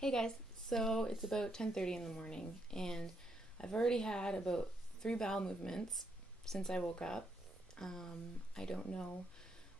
Hey guys, so it's about 10:30 in the morning and I've already had about 3 bowel movements since I woke up. I don't know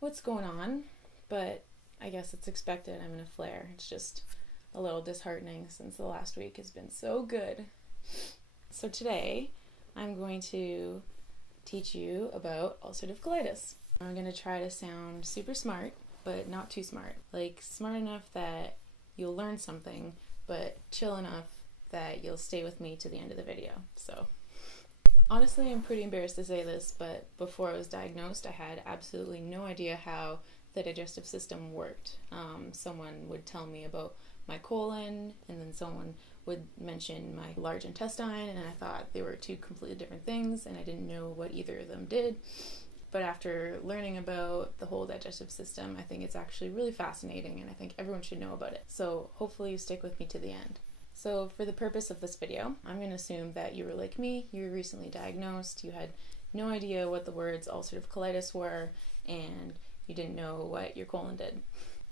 what's going on, but I guess it's expected. I'm in a flare. It's just a little disheartening since the last week has been so good. So today I'm going to teach you about ulcerative colitis. I'm going to try to sound super smart, but not too smart. Like smart enough that you'll learn something, but chill enough that you'll stay with me to the end of the video. So honestly, I'm pretty embarrassed to say this, but before I was diagnosed, I had absolutely no idea how the digestive system worked. Someone would tell me about my colon, and then someone would mention my large intestine, and I thought they were two completely different things, and I didn't know what either of them did. But after learning about the whole digestive system, I think it's actually really fascinating, and I think everyone should know about it. So hopefully you stick with me to the end. So for the purpose of this video, I'm going to assume that you were like me, you were recently diagnosed, you had no idea what the words ulcerative colitis were, and you didn't know what your colon did.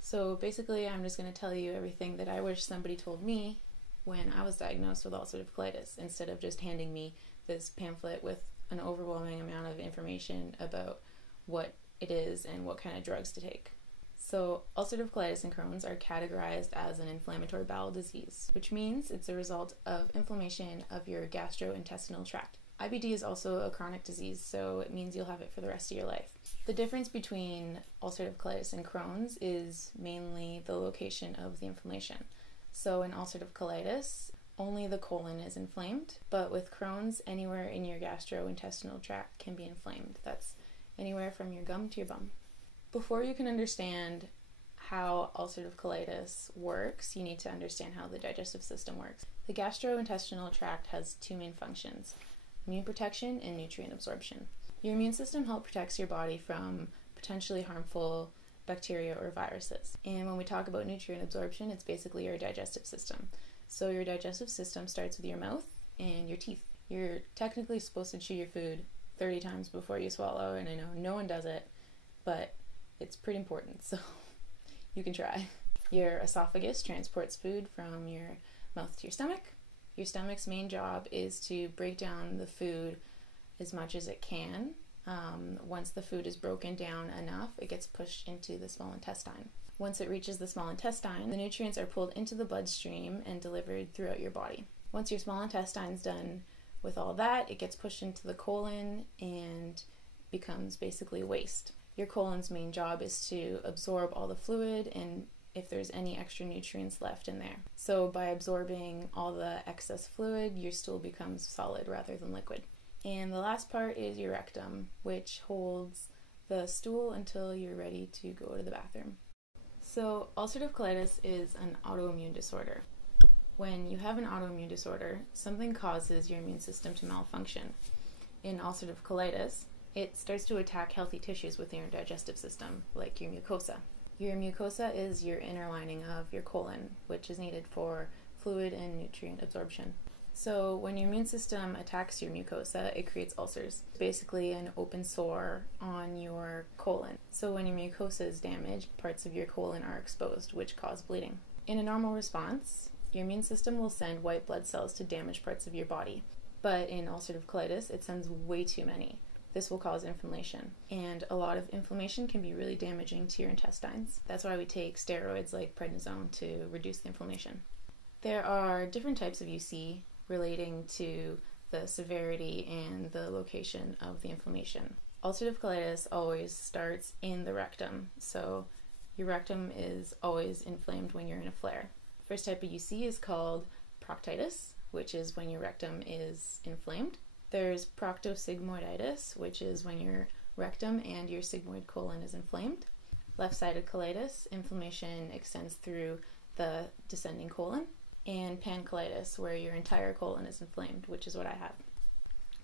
So basically, I'm just going to tell you everything that I wish somebody told me when I was diagnosed with ulcerative colitis, instead of just handing me this pamphlet with an overwhelming amount of information about what it is and what kind of drugs to take. So ulcerative colitis and Crohn's are categorized as an inflammatory bowel disease, which means it's a result of inflammation of your gastrointestinal tract. IBD is also a chronic disease, so it means you'll have it for the rest of your life. The difference between ulcerative colitis and Crohn's is mainly the location of the inflammation. So in ulcerative colitis, only the colon is inflamed, but with Crohn's, anywhere in your gastrointestinal tract can be inflamed. That's anywhere from your gum to your bum. Before you can understand how ulcerative colitis works, you need to understand how the digestive system works. The gastrointestinal tract has 2 main functions: immune protection and nutrient absorption. Your immune system helps protect your body from potentially harmful bacteria or viruses. And when we talk about nutrient absorption, it's basically your digestive system. So your digestive system starts with your mouth and your teeth. You're technically supposed to chew your food 30 times before you swallow, and I know no one does it, but it's pretty important, so you can try. Your esophagus transports food from your mouth to your stomach. Your stomach's main job is to break down the food as much as it can. Once the food is broken down enough, it gets pushed into the small intestine. Once it reaches the small intestine, the nutrients are pulled into the bloodstream and delivered throughout your body. Once your small intestine's done with all that, it gets pushed into the colon and becomes basically waste. Your colon's main job is to absorb all the fluid and if there's any extra nutrients left in there. So by absorbing all the excess fluid, your stool becomes solid rather than liquid. And the last part is your rectum, which holds the stool until you're ready to go to the bathroom. So ulcerative colitis is an autoimmune disorder. When you have an autoimmune disorder, something causes your immune system to malfunction. In ulcerative colitis, it starts to attack healthy tissues within your digestive system, like your mucosa. Your mucosa is your inner lining of your colon, which is needed for fluid and nutrient absorption. So when your immune system attacks your mucosa, it creates ulcers, basically an open sore on your colon. So when your mucosa is damaged, parts of your colon are exposed, which cause bleeding. In a normal response, your immune system will send white blood cells to damage parts of your body. But in ulcerative colitis, it sends way too many. This will cause inflammation, and a lot of inflammation can be really damaging to your intestines. That's why we take steroids like prednisone to reduce the inflammation. There are different types of UC relating to the severity and the location of the inflammation. Ulcerative colitis always starts in the rectum, so your rectum is always inflamed when you're in a flare. First type of UC is called proctitis, which is when your rectum is inflamed. There's proctosigmoiditis, which is when your rectum and your sigmoid colon is inflamed. Left-sided colitis, inflammation extends through the descending colon. And pancolitis, where your entire colon is inflamed, which is what I have.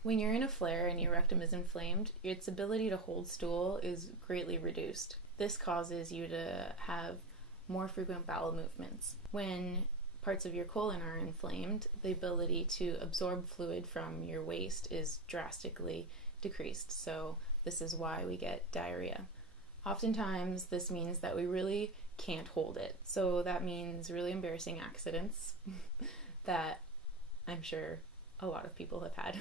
When you're in a flare and your rectum is inflamed, its ability to hold stool is greatly reduced. This causes you to have more frequent bowel movements. When parts of your colon are inflamed, the ability to absorb fluid from your waste is drastically decreased. So this is why we get diarrhea. Oftentimes, this means that we really can't hold it. So that means really embarrassing accidents that I'm sure a lot of people have had.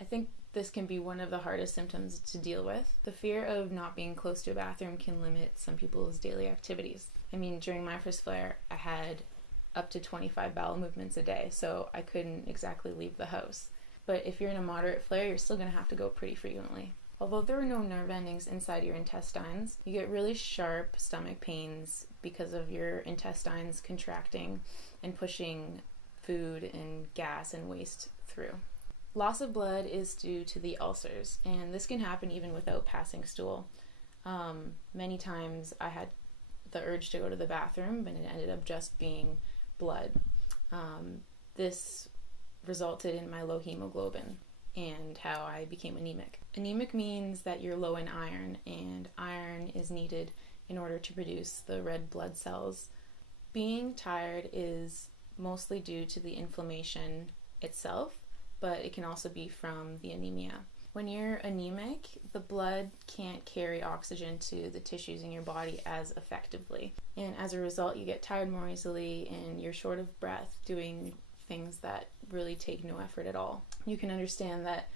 I think this can be one of the hardest symptoms to deal with. The fear of not being close to a bathroom can limit some people's daily activities. I mean, during my first flare, I had up to 25 bowel movements a day, so I couldn't exactly leave the house. But if you're in a moderate flare, you're still going to have to go pretty frequently. Although there are no nerve endings inside your intestines, you get really sharp stomach pains because of your intestines contracting and pushing food and gas and waste through. Loss of blood is due to the ulcers, and this can happen even without passing stool. Many times I had the urge to go to the bathroom, but it ended up just being blood. This resulted in my low hemoglobin and how I became anemic. Anemic means that you're low in iron, and iron is needed in order to produce the red blood cells. Being tired is mostly due to the inflammation itself, but it can also be from the anemia. When you're anemic, the blood can't carry oxygen to the tissues in your body as effectively. And as a result, you get tired more easily and you're short of breath doing things that really take no effort at all. You can understand that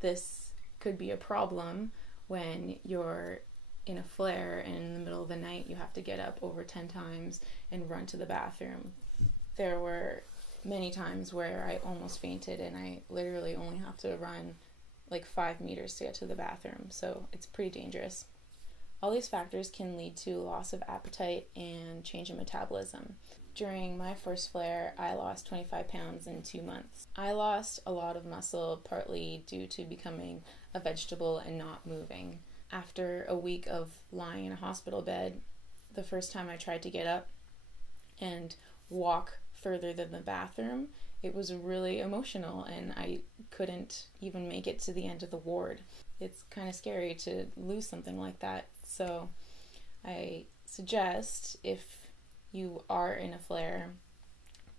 this could be a problem when you're in a flare and in the middle of the night you have to get up over 10 times and run to the bathroom. There were many times where I almost fainted and I literally only have to run like 5 meters to get to the bathroom, so it's pretty dangerous. All these factors can lead to loss of appetite and change in metabolism. During my first flare, I lost 25 pounds in 2 months. I lost a lot of muscle partly due to becoming a vegetable and not moving. After a week of lying in a hospital bed, the first time I tried to get up and walk further than the bathroom, it was really emotional and I couldn't even make it to the end of the ward. It's kind of scary to lose something like that. So I suggest, if you are in a flare,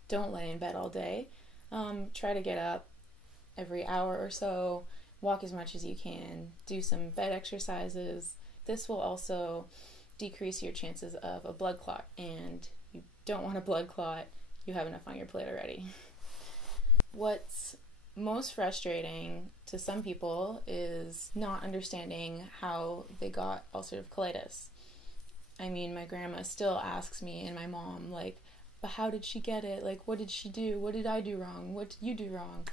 don't lay in bed all day. Try to get up every hour or so, walk as much as you can, do some bed exercises. This will also decrease your chances of a blood clot, and you don't want a blood clot. You have enough on your plate already. What's most frustrating to some people is not understanding how they got ulcerative colitis. I mean, my grandma still asks me and my mom, like, but how did she get it? Like, what did she do? What did I do wrong? What did you do wrong?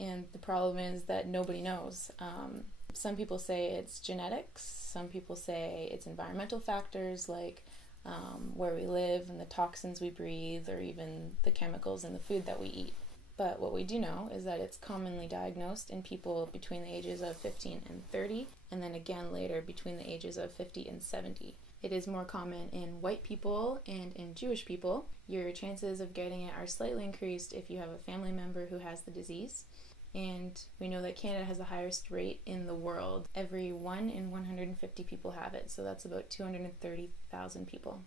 And the problem is that nobody knows. Some people say it's genetics. Some people say it's environmental factors like where we live and the toxins we breathe, or even the chemicals in the food that we eat. But what we do know is that it's commonly diagnosed in people between the ages of 15 and 30, and then again later between the ages of 50 and 70. It is more common in white people and in Jewish people. Your chances of getting it are slightly increased if you have a family member who has the disease. And we know that Canada has the highest rate in the world. Every 1 in 150 people have it, so that's about 230,000 people.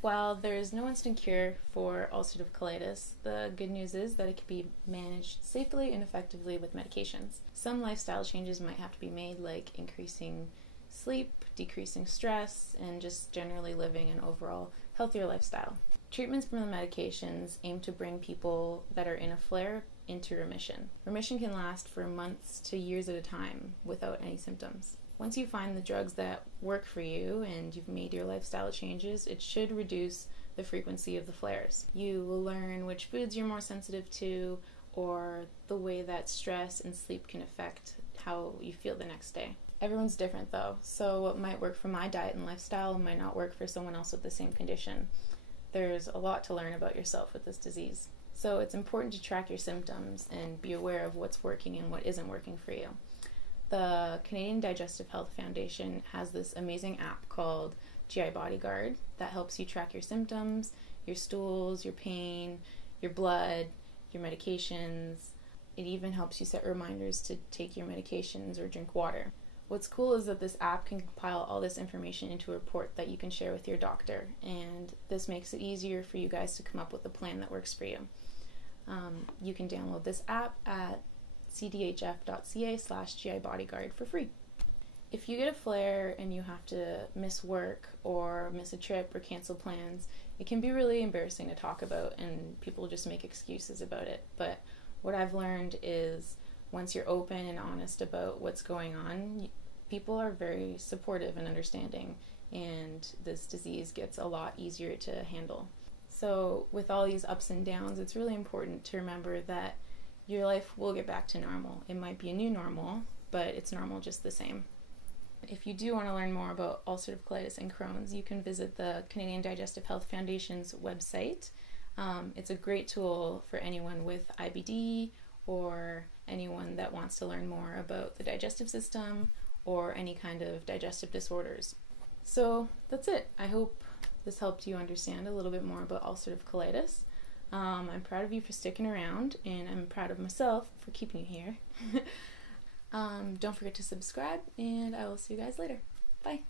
While there is no instant cure for ulcerative colitis, the good news is that it can be managed safely and effectively with medications. Some lifestyle changes might have to be made, like increasing sleep, decreasing stress, and just generally living an overall healthier lifestyle. Treatments from the medications aim to bring people that are in a flare into remission. Remission can last for months to years at a time without any symptoms. Once you find the drugs that work for you and you've made your lifestyle changes, it should reduce the frequency of the flares. You will learn which foods you're more sensitive to, or the way that stress and sleep can affect how you feel the next day. Everyone's different though, so what might work for my diet and lifestyle might not work for someone else with the same condition. There's a lot to learn about yourself with this disease. So it's important to track your symptoms and be aware of what's working and what isn't working for you. The Canadian Digestive Health Foundation has this amazing app called GI Bodyguard that helps you track your symptoms, your stools, your pain, your blood, your medications. It even helps you set reminders to take your medications or drink water. What's cool is that this app can compile all this information into a report that you can share with your doctor, and this makes it easier for you guys to come up with a plan that works for you. You can download this app at cdhf.ca/GIBodyguard for free. if you get a flare and you have to miss work or miss a trip or cancel plans, it can be really embarrassing to talk about, and people just make excuses about it. But what I've learned is once you're open and honest about what's going on, people are very supportive and understanding, and this disease gets a lot easier to handle. So with all these ups and downs, it's really important to remember that your life will get back to normal. It might be a new normal, but it's normal just the same. If you do want to learn more about ulcerative colitis and Crohn's, you can visit the Canadian Digestive Health Foundation's website. It's a great tool for anyone with IBD or anyone that wants to learn more about the digestive system or any kind of digestive disorders. So that's it. I hope this helped you understand a little bit more about ulcerative colitis. I'm proud of you for sticking around, and I'm proud of myself for keeping you here. Don't forget to subscribe, and I will see you guys later. Bye.